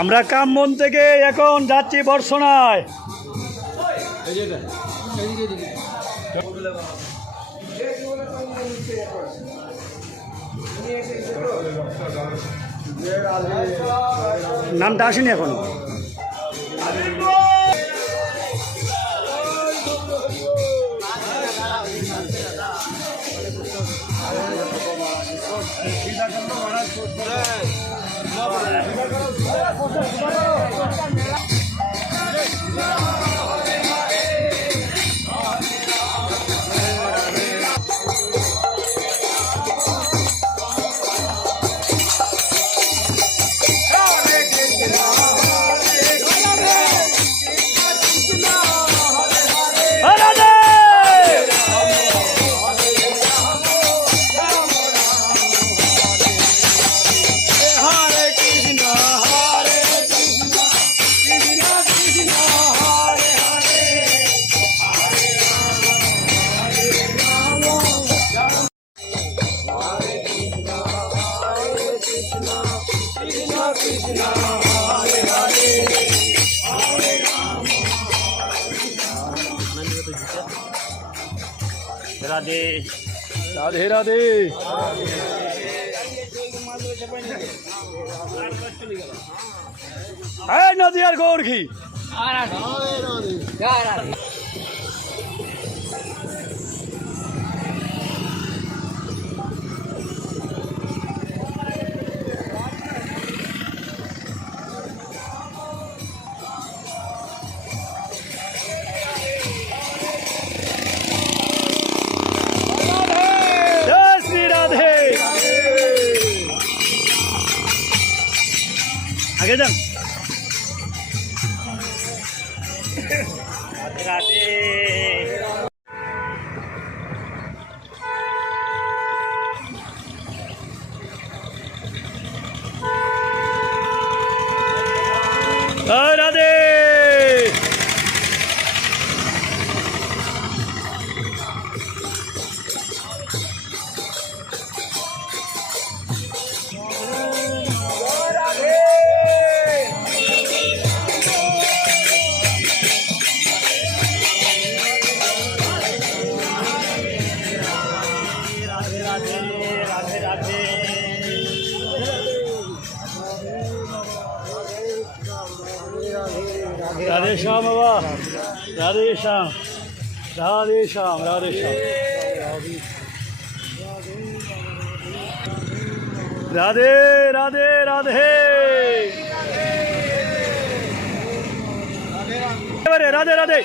আমরা কামবন থেকে এখন যাচ্ছি বর্ষণায়। নামটা আসেনি এখনো। রাধে রাধে রাধে। নদীয়ার গৌর ঘি। आगे जान। राधे राधे। राधे श्याम बाबा, राधे श्याम, राधे श्याम, राधे श्याम, राधे राधे राधे राधे राधे।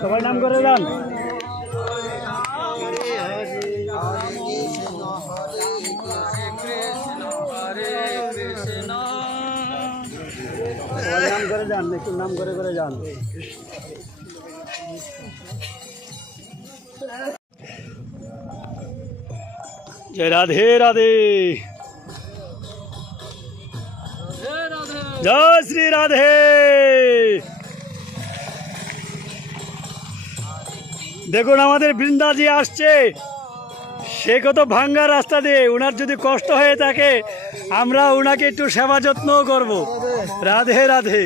সবাই নাম করে যান। নাম করে যান, একটু নাম করে যান। जय राधे राधे, जय श्री राधे। দেখুন আমাদের বৃন্দাজি আসছে, সে কত ভাঙ্গা রাস্তা দিয়ে। উনার যদি কষ্ট হয়ে থাকে আমরা উনাকে একটু সেবা যত্নও করব। রাধে রাধে।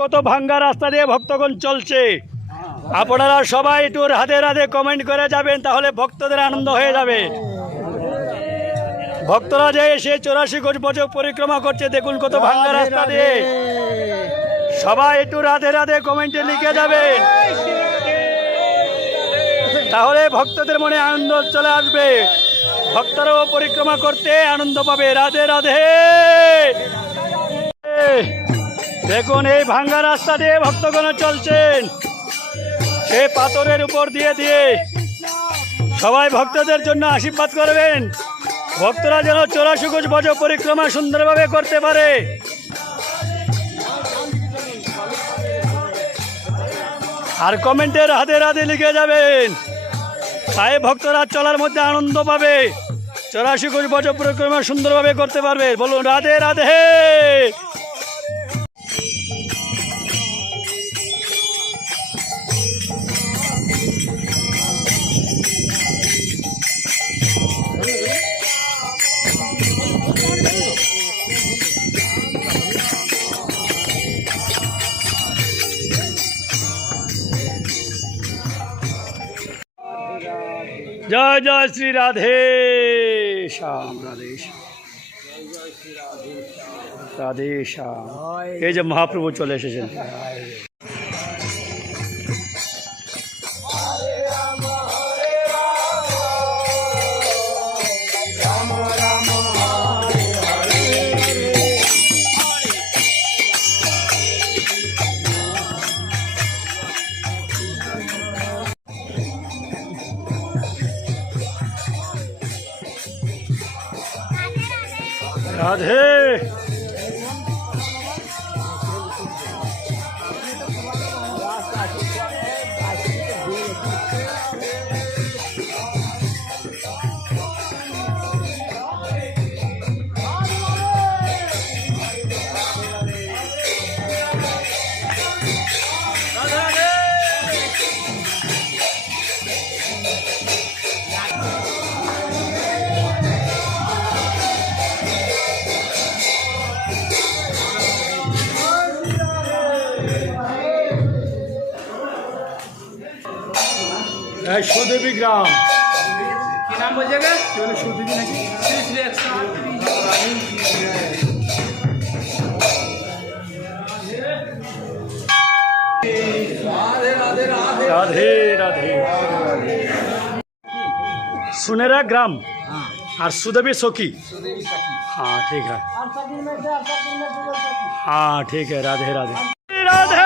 কত ভাঙ্গা রাস্তা দিয়ে ভক্তগণ চলছে, আপনারা সবাই একটু রাধে রাধে কমেন্ট করে যাবেন, তাহলে ভক্তদের আনন্দ হয়ে যাবে। ভক্তরা যে এসে 84 কোটি বছর পরিক্রমা করছে, দেখুন কত ভাঙ্গা রাস্তা দিয়ে। সবাই একটু রাধে রাধে কমেন্টে লিখে যাবেন, তাহলে ভক্তদের মনে আনন্দ চলে আসবে, ভক্তরাও পরিক্রমা করতে আনন্দ পাবে। রাধে রাধে। দেখুন এই ভাঙ্গা রাস্তা দিয়ে ভক্তগণ চলছেন, সে পাথরের উপর দিয়ে দিয়ে। সবাই ভক্তদের জন্য আশীর্বাদ করবেন, ভক্তরা যেন 84 কোটি বছর পরিক্রমা সুন্দরভাবে করতে পারে। আর কমেন্টে রাধে রাধে লিখে যাবেন, তাই ভক্তরা চলার মধ্যে আনন্দ পাবে, 84 কোটি বছর পরিক্রমা সুন্দরভাবে করতে পারবে। বলুন রাধে রাধে। জয় জয় শ্রী রাধে শ্যাম। রাধে শ্যাম, রাধে শ্যাম। এই যে মহাপ্রভু চলে এসেছেন। রাধে। সুদেবী গ্রাম। কি নাম বলছে গা? সুদেবী নাকি? राधे राधे। सुनेरा ग्राम और सुदेवी सखी। हाँ ठीक है, हाँ ठीक है। राधे राधे राधे।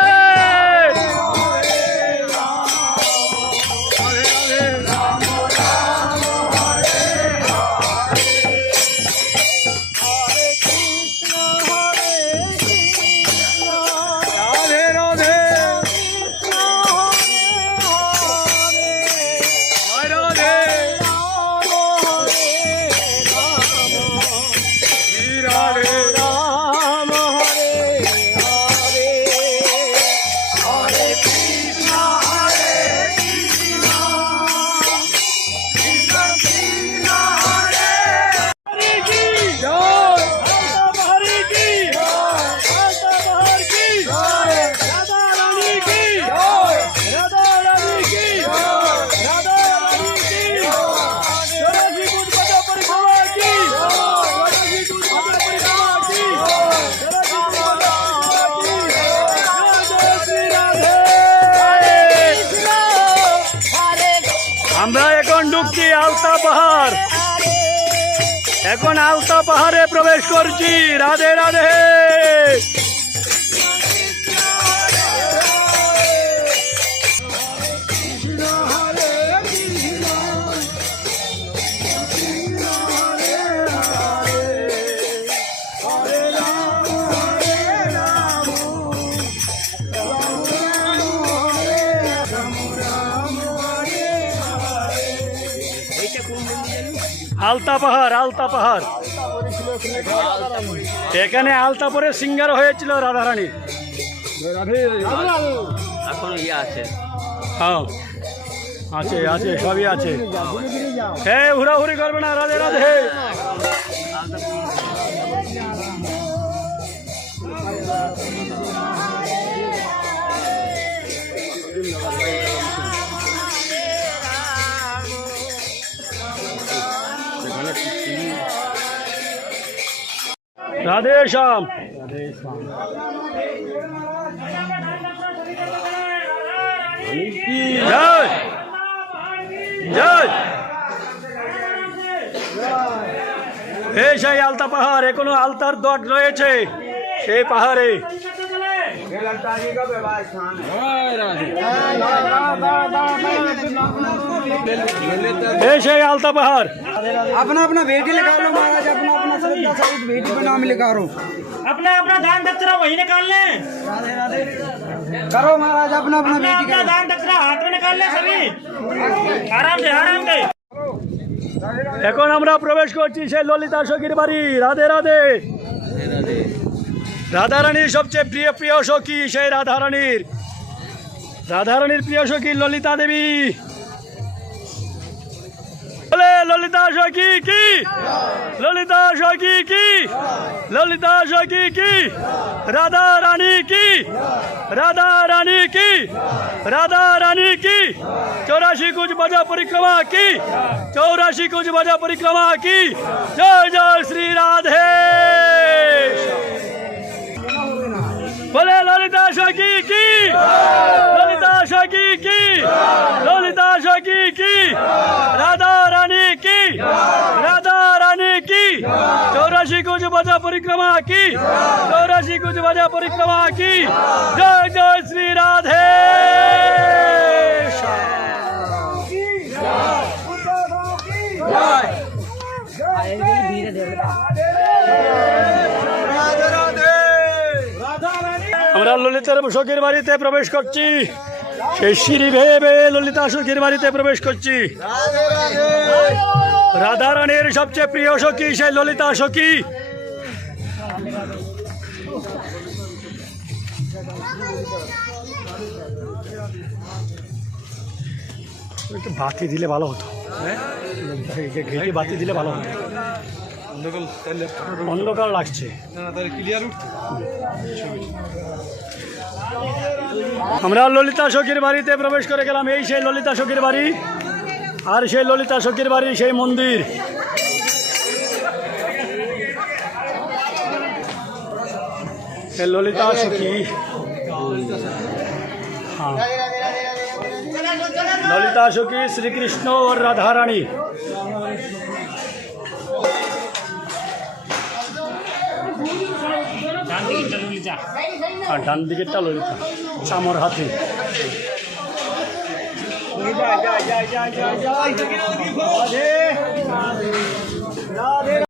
আমরা এখন ঢুকছি আলতা পাহাড়, এখন আলতা পাহাড়ে প্রবেশ করছি। রাধে রাধে। আলতা পাহাড়, আলতা পাহাড়। এখানে আলতাপুরে সিঙ্গার হয়েছিল রাধারানী। এখন ইয়ে আছে। হ্যাঁ আছে আছে, সবই আছে। হ্যাঁ হুড়াহুড়ি করবে না। রাধে রাধে। রাধে শ্যাম। জয় জয়। এই সেই আলতা পাহাড়, এখনো আলতার দট রয়েছে সেই পাহাড়ে। এই সেই আলতা পাহাড়। अपना अपना बेटी लिखा लो महाराज, अपना अपना श्रद्धा सहित बेटी का नाम लिखा रो। अपना अपना दान दक्षिणा वही निकाल ले। राधे राधे करो महाराज, अपना अपना अपना बेटी अपना का दान दक्षिणा हाथ में निकाल ले सभी। आराम से आराम से। এখন আমরা প্রবেশ করছি সেই ললিতা সখীর বাড়ি। রাধে রাধে। রাধারানীর সবচেয়ে প্রিয় প্রিয় সখী সেই রাধারানীর প্রিয় সখী ললিতা দেবী। বলে ললিতা সখী কি, ললিতা সখী কি, ললিতা সখী কি, রাধা রানী কি, রাধা রানী কি, রাধা রানী কি, 84 কুচ বাজা পরিক্রমা কি, 84 কুচ বাজা পরিক্রমা কি। জয় জয় শ্রী রাধে। বলে ললিতা সখী কি, ললিতা সখী কি, ললিতা সখী কি, রাধা রানী কি, রাধা রানী কি, 84 কুচ বাজা পরিক্রমা কি, 84 কুচ বাজা পরিক্রমা কি। জয় জয় শ্রী রাধে। আমরা ললিতার সখীর বাড়িতে প্রবেশ করছি। সেই সিঁড়ি বেয়ে বেয়ে ললিতা সখীর বাড়িতে প্রবেশ করছি। রাধা রানীর সবচেয়ে প্রিয় সখী সেই ললিতা সখী। একটু বাতি দিলে ভালো হতো, ঘেটে বাতি দিলে ভালো হতো, অন্ধকার লাগছে। আমরা ললিতা সখীর বাড়িতে প্রবেশ করে গেলাম। এই সেই ললিতা সখীর বাড়ি, আর সেই ললিতা সখীর বাড়ি সেই মন্দির। ললিতা সখী, হ্যাঁ, ললিতা সখী শ্রীকৃষ্ণ ও রাধা রানী। আর ডান দিকেরটা ললিতা চামর হাতে।